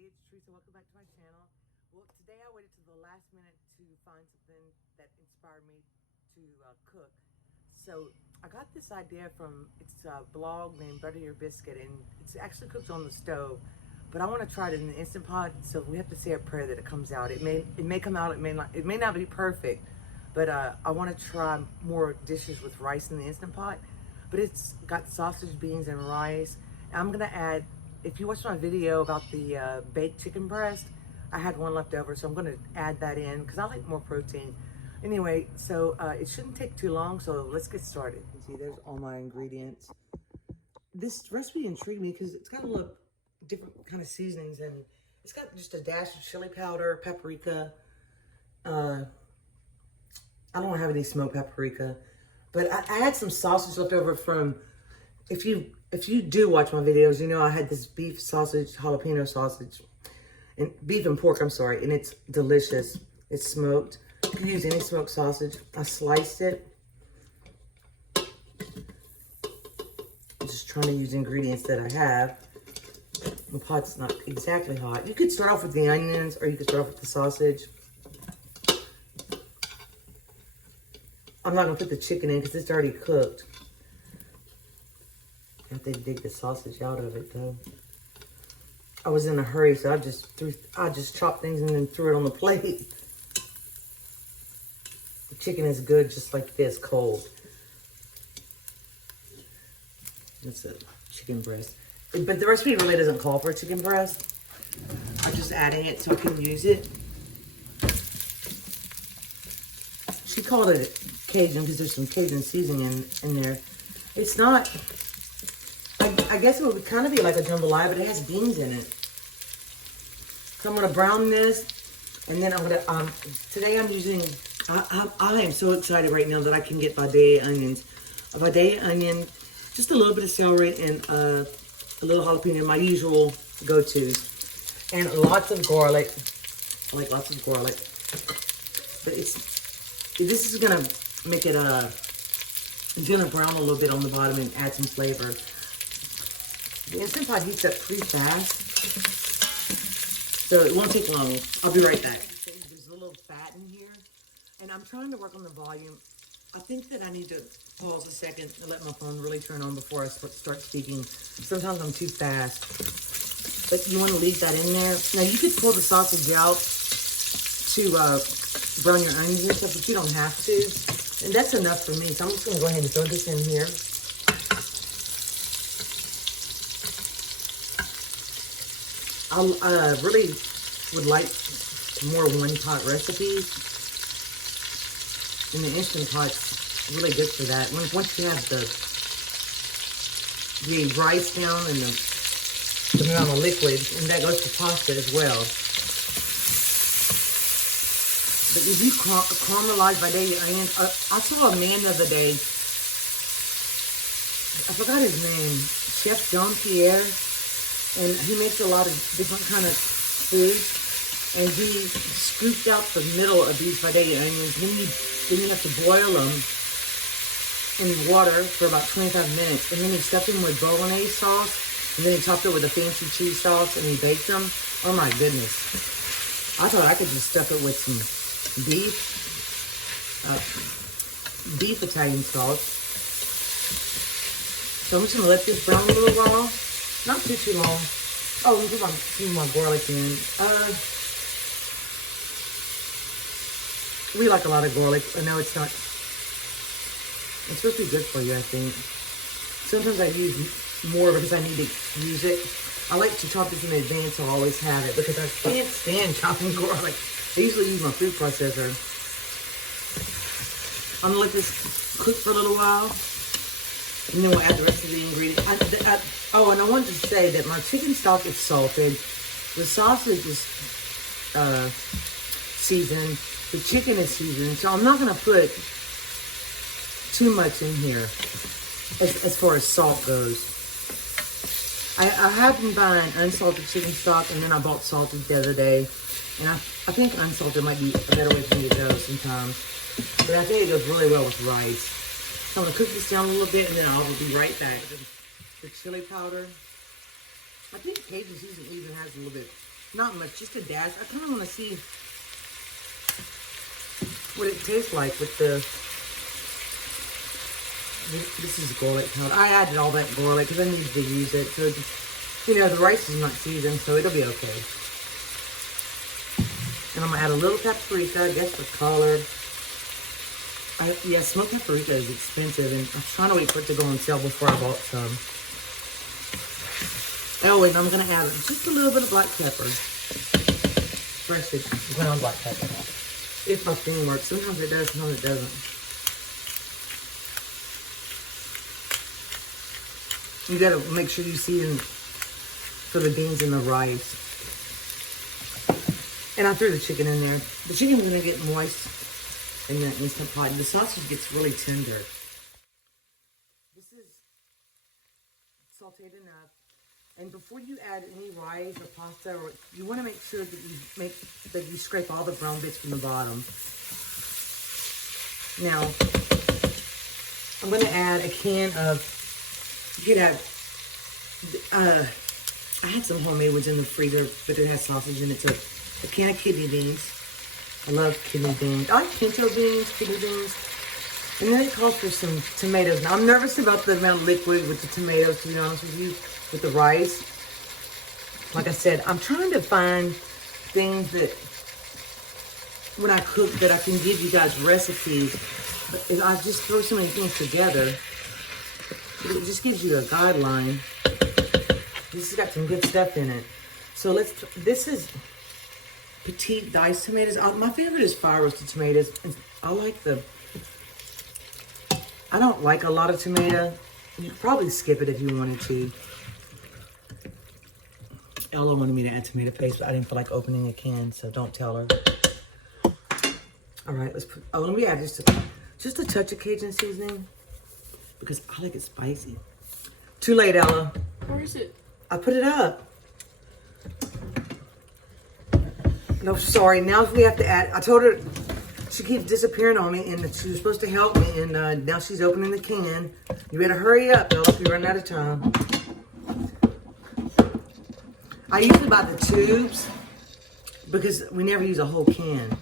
everybody, it's Tressa. Welcome back to my channel. Well, today I waited to the last minute to find something that inspired me to cook. So I got this idea from, it's a blog named Butter Your Biscuit, and it's actually cooked on the stove, but I want to try it in the Instant Pot, so we have to say a prayer that it comes out. It may come out, it may not be perfect, but I want to try more dishes with rice in the Instant Pot. But it's got sausage, beans, and rice. And I'm gonna add, if you watched my video about the baked chicken breast, I had one left over, so I'm gonna add that in because I like more protein. Anyway, so it shouldn't take too long, so let's get started. See, there's all my ingredients. This recipe intrigued me because it's got a lot of different kind of seasonings, and it's got just a dash of chili powder, paprika. I don't have any smoked paprika, but I had some sausage left over from, if you do watch my videos, you know I had this beef sausage, jalapeno sausage, and beef and pork, I'm sorry, and it's delicious. It's smoked. You can use any smoked sausage. I sliced it. I'm just trying to use ingredients that I have. The pot's not exactly hot. You could start off with the onions, or you could start off with the sausage. I'm not gonna put the chicken in because it's already cooked. I have to dig the sausage out of it though. I was in a hurry, so I just chopped things and then threw it on the plate. The chicken is good just like this, cold. That's a chicken breast. But the recipe really doesn't call for a chicken breast. I'm just adding it so I can use it. She called it Cajun because there's some Cajun seasoning in there. It's not, I guess it would kind of be like a jambalaya, but it has beans in it. So I'm going to brown this, and then I'm going to, today I'm using, I am so excited right now that I can get Vidalia onions. A Vidalia onion, just a little bit of celery, and a little jalapeno, my usual go-tos. And lots of garlic, I like lots of garlic. But this is going to make it, it's going to brown a little bit on the bottom and add some flavor. The Instant Pot heats up pretty fast, so it won't take long. I'll be right back. There's a little fat in here, and I'm trying to work on the volume. I think that I need to pause a second and let my phone really turn on before I start speaking. Sometimes I'm too fast, but you want to leave that in there. Now, you could pull the sausage out to brown your onions and stuff, but you don't have to. And that's enough for me, so I'm just going to go ahead and throw this in here. I really would like more one-pot recipes. And the Instant Pot's really good for that. Once you have the rice down and the amount of liquid, and that goes to pasta as well. But if you caramelize Vidalia onions, I saw a man the other day, I forgot his name, Chef Jean Pierre, and he makes a lot of different kind of foods, and he scooped out the middle of these Vidalia onions. Then you have to boil them in water for about 25 minutes, and then he stuffed them with bolognese sauce, and then he topped it with a fancy cheese sauce, and he baked them. Oh my goodness. I thought I could just stuff it with some beef Italian sauce. So I'm just gonna let this brown a little while, not too long. Oh, let me put some of my garlic in. We like a lot of garlic. I know it's supposed to be good for you, I think. Sometimes I use more because I need to use it. I like to chop this in advance, so I always have it because I can't stand chopping garlic. I usually use my food processor. I'm gonna let this cook for a little while, and then we'll add the rest of the ingredients. Oh, and I wanted to say that my chicken stock is salted. The sausage is seasoned. The chicken is seasoned. So I'm not gonna put too much in here as far as salt goes. I have been buying unsalted chicken stock, and then I bought salted the other day. And I think unsalted might be a better way for me to go sometimes. But I think it goes really well with rice. So I'm going to cook this down a little bit, and then I'll be right back. The chili powder. I think Cajun season even has a little bit Not much, just a dash. I kind of want to see what it tastes like with the... This is garlic powder. I added all that garlic because I needed to use it. So, just, you know, the rice is not seasoned, so it'll be okay. And I'm going to add a little paprika, I guess, for color. Yeah, smoked paprika is expensive, and I'm trying to wait for it to go on sale before I bought some. Oh, and I'm going to add just a little bit of black pepper. Fresh ground black pepper. If my thing works. Sometimes it does, sometimes it doesn't. You got to make sure you season for the beans and the rice. And I threw the chicken in there. The chicken's going to get moist in the Instant Pot. The sausage gets really tender. This is sauteed enough. And before you add any rice or pasta, you want to make sure that you scrape all the brown bits from the bottom. Now, I'm going to add a can of, you could have, I had some homemade ones in the freezer, but it has sausage in it. So a can of kidney beans. I love kidney beans. I like pinto beans, kidney beans. And then it calls for some tomatoes. Now, I'm nervous about the amount of liquid with the tomatoes, to be honest with you, with the rice. Like I said, I'm trying to find things that, when I cook, that I can give you guys recipes. But I just throw so many things together. It just gives you a guideline. This has got some good stuff in it. So this is petite diced tomatoes. My favorite is fire roasted tomatoes. I like I don't like a lot of tomato. You could probably skip it if you wanted to. Ella wanted me to add tomato paste, but I didn't feel like opening a can, so don't tell her. All right, let me add just a touch of Cajun seasoning because I like it spicy. Too late, Ella. Where is it? I put it up. No, sorry. Now we have to add. I told her she keeps disappearing on me, and she was supposed to help me, and now she's opening the can. You better hurry up, Ella, if you're running out of time. I usually buy the tubes because we never use a whole can.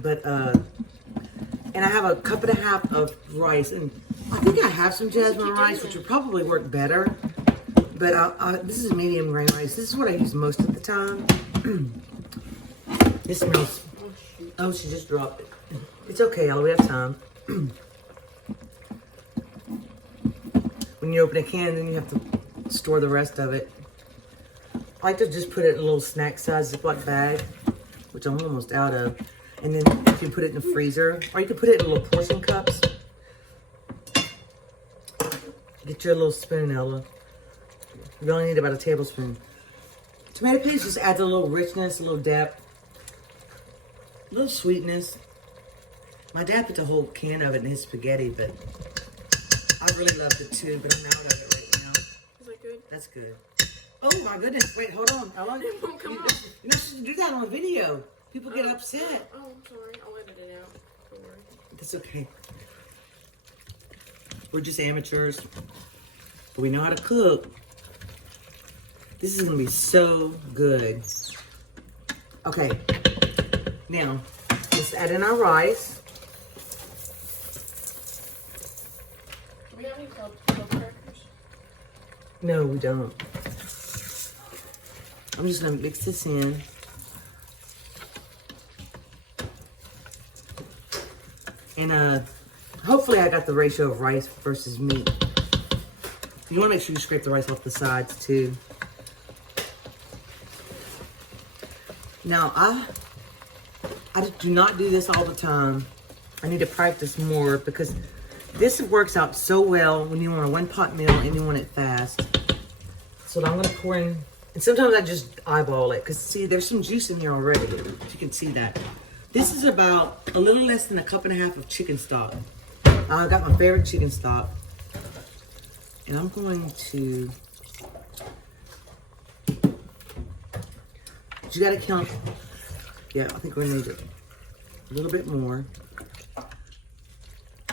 But and I have a cup and a half of rice, and I think I have some jasmine rice, which would probably work better. But this is medium grain rice. This is what I use most of the time. It smells. Oh, she just dropped it. It's okay, Ella. We have time. When you open a can, then you have to store the rest of it. I like to just put it in a little snack size Ziploc bag, which I'm almost out of. And then you can put it in the freezer, or you can put it in little portion cups. Get your little spoon, Ella. You only need about a tablespoon. Tomato paste just adds a little richness, a little depth, a little sweetness. My dad put a whole can of it in his spaghetti, but I really love the tube, but I'm out of it right now. Is that good? That's good. Oh my goodness! Wait, hold on. Ella. It won't come out. You're not supposed to do that on a video. People get upset. Oh, I'm sorry. I'll edit it out. Don't worry. That's okay. We're just amateurs, but we know how to cook. This is gonna be so good. Okay, now let's add in our rice. Do we have any cold crackers? No, we don't. I'm just gonna mix this in. And hopefully I got the ratio of rice versus meat. You wanna make sure you scrape the rice off the sides too. Now, I do not do this all the time. I need to practice more because this works out so well when you want a one-pot meal and you want it fast. So I'm gonna pour in, and sometimes I just eyeball it because see, there's some juice in here already. You can see that. This is about a little less than a cup and a half of chicken stock. I got my favorite chicken stock. And I'm going to, you gotta count, yeah, I think we're gonna need a little bit more.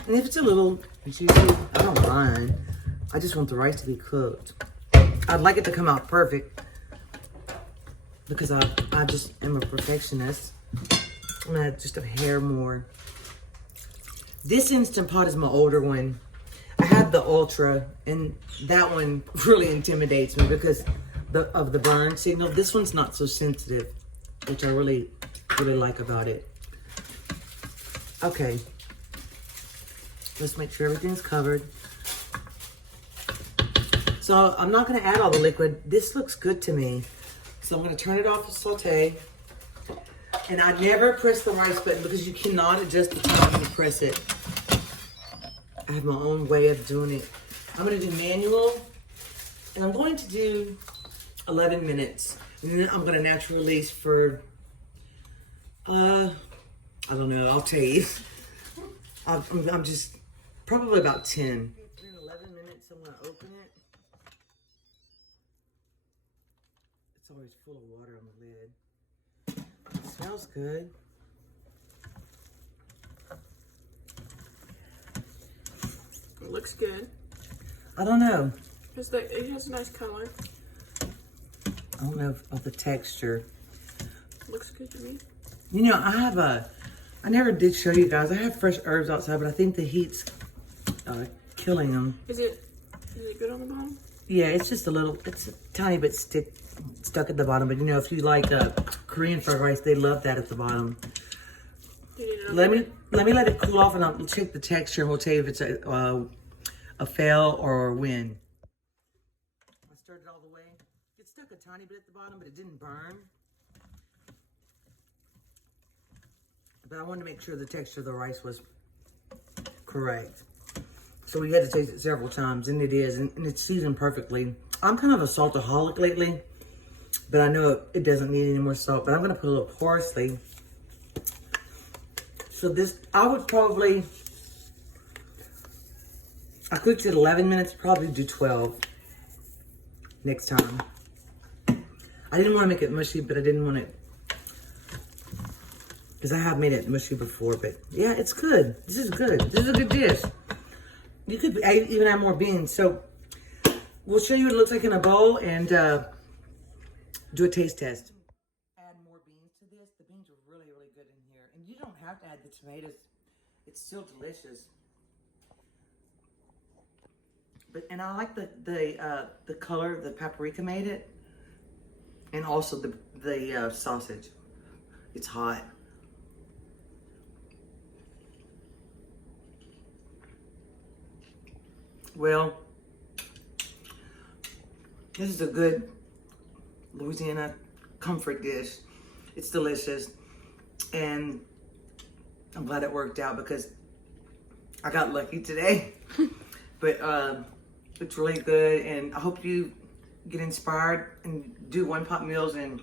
And if it's a little juicy, I don't mind. I just want the rice to be cooked. I'd like it to come out perfect. because I just am a perfectionist. I'm gonna add just a hair more. This Instant Pot is my older one. I had the Ultra, and that one really intimidates me because of the burn signal. This one's not so sensitive, which I really like about it. Okay, let's make sure everything's covered. So I'm not gonna add all the liquid. This looks good to me. So I'm gonna turn it off to saute. And I never press the rice button because you cannot adjust the time when you press it. I have my own way of doing it. I'm gonna do manual, and I'm going to do 11 minutes. And then I'm gonna natural release for, I don't know, I'll tell you. I'm just, probably about 10. It's been 11 minutes, I'm gonna open it. It's always full of water on the lid. It smells good. It looks good. I don't know. It has a nice color. I don't know of the texture. Looks good to me. You know, I never did show you guys. I have fresh herbs outside, but I think the heat's killing them. Is it good on the bottom? Yeah, it's just it's a tiny bit stuck at the bottom. But you know, if you like Korean fried rice, they love that at the bottom. Let me let it cool off, and I'll check the texture, and we'll tell you if it's a fail or a win. I stirred it all the way. It stuck a tiny bit at the bottom, but it didn't burn. But I wanted to make sure the texture of the rice was correct. So we had to taste it several times, and it is, and it's seasoned perfectly. I'm kind of a saltaholic lately, but I know it doesn't need any more salt, but I'm gonna put a little parsley. So this, I cooked it 11 minutes, probably do 12 next time. I didn't want to make it mushy, but I didn't want it, because I have made it mushy before, but yeah, it's good. This is good. This is a good dish. You could even add more beans. So we'll show you what it looks like in a bowl and do a taste test. Add more beans to this. The beans are really good in here. And you don't have to add the tomatoes. It's still delicious. And I like the color the paprika made it. And also the sausage. It's hot. Well, this is a good Louisiana comfort dish. It's delicious, and I'm glad it worked out because I got lucky today. But it's really good, and I hope you get inspired and do one-pot meals and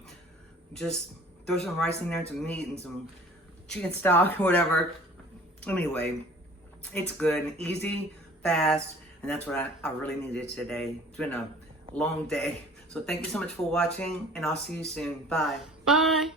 just throw some rice in there and some meat and some chicken stock or whatever. Anyway, it's good and easy, fast, and that's what I really needed today. It's been a long day. So thank you so much for watching, and I'll see you soon. Bye. Bye.